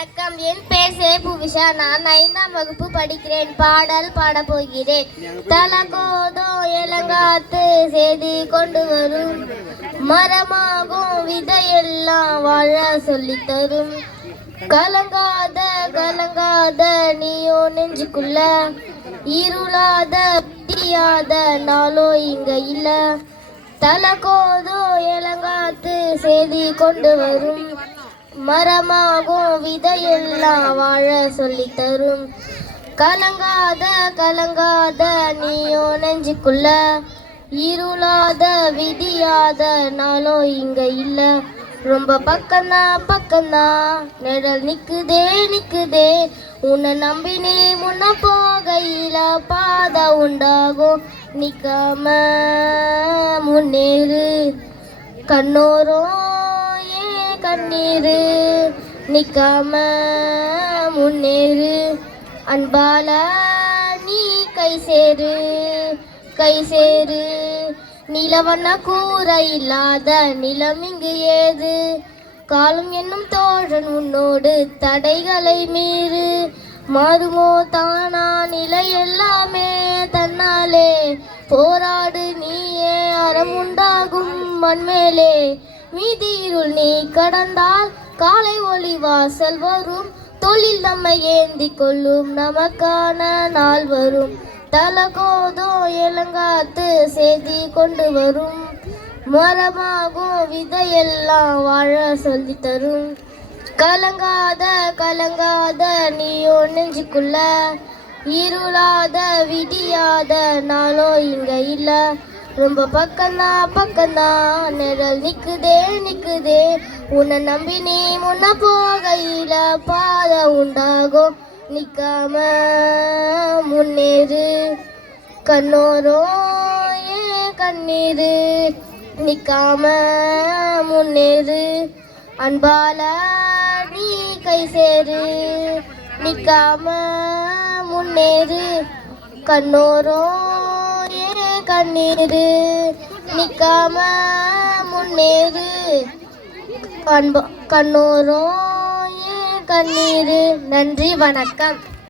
வணக்கம். என் பேர் சேபுவிஷா. நான் 5ஆம் வகுப்பு படிக்கிறேன். பாடல் பாடப் போகிறேன். தலகோதும் இளங்காத்து செய்தி கொண்டு வரும், மரமாகும் விதையெல்லாம் வாழ சொல்லித் தரும். கலங்காத கலங்காத நீயோ நெஞ்சுக்குள்ள, இருளாத பிடியாத நாளோ இங்க இல்ல. தலகோதும் இளங்காத்து செய்தி கொண்டு வரும், மரமாகும் விதையெல்லாம் வாழ சொல்லித் தரும். கலங்காத கலங்காத நீயோ நெஞ்சுக்குள்ள, இருளாத விதியாத நாளோ இங்க இல்ல. ரொம்ப பக்கம்தான் நிழல் நிக்குதே நிக்குதே, உன்னை நம்பி நீ முன்ன போகையில பாதை உண்டாகும். நிக்காம முன்னேறு கண்ணோரும் கண்ணீரு, நிக்காம முன்னேறு அன்பால நீ கை சேரு கை சேரு. நிலவண்ண கூரை இல்லாத நிலம் இங்கு ஏது, காலம் என்னும் தோழன் உன்னோடு தடைகளை மீறு. மாறுமோ தானா நிலை எல்லாமே தன்னாலே, போராடு நீயே அறம் உண்டாகும் மண்மேலே. மீதியிருள் நீ கடந்தால் காலை ஒளி வாசல் வரும், தொழில் நம்மை ஏந்தி கொள்ளும் நமக்கான நாள் வரும். தலகோதும் இளங்காத்து செய்தி கொண்டு வரும், மரமாகும் விதையெல்லாம் வாழ சொல்லி தரும். கலங்காத கலங்காத நீயோ நெஞ்சுக்குள்ள, இருளாத விடியாத நாளோ இங்க இல்ல. ரொம்ப பக்கம்தான் நிழல் நிக்குதே நிக்குதே, உன்னை நம்பி நீ முன்ன போகையில பாதை உண்டாகும். நிக்காம முன்னேறு கண்ணோரும் கண்ணீரு, நிக்காம முன்னேறு அன்பால நீ கை சேரு. நிக்காம முன்னேறு கண்ணோரும் கண்ணீரு, நிக்காம முன்னேறு கண்ணோரும் கண்ணீரு. நன்றி, வணக்கம்.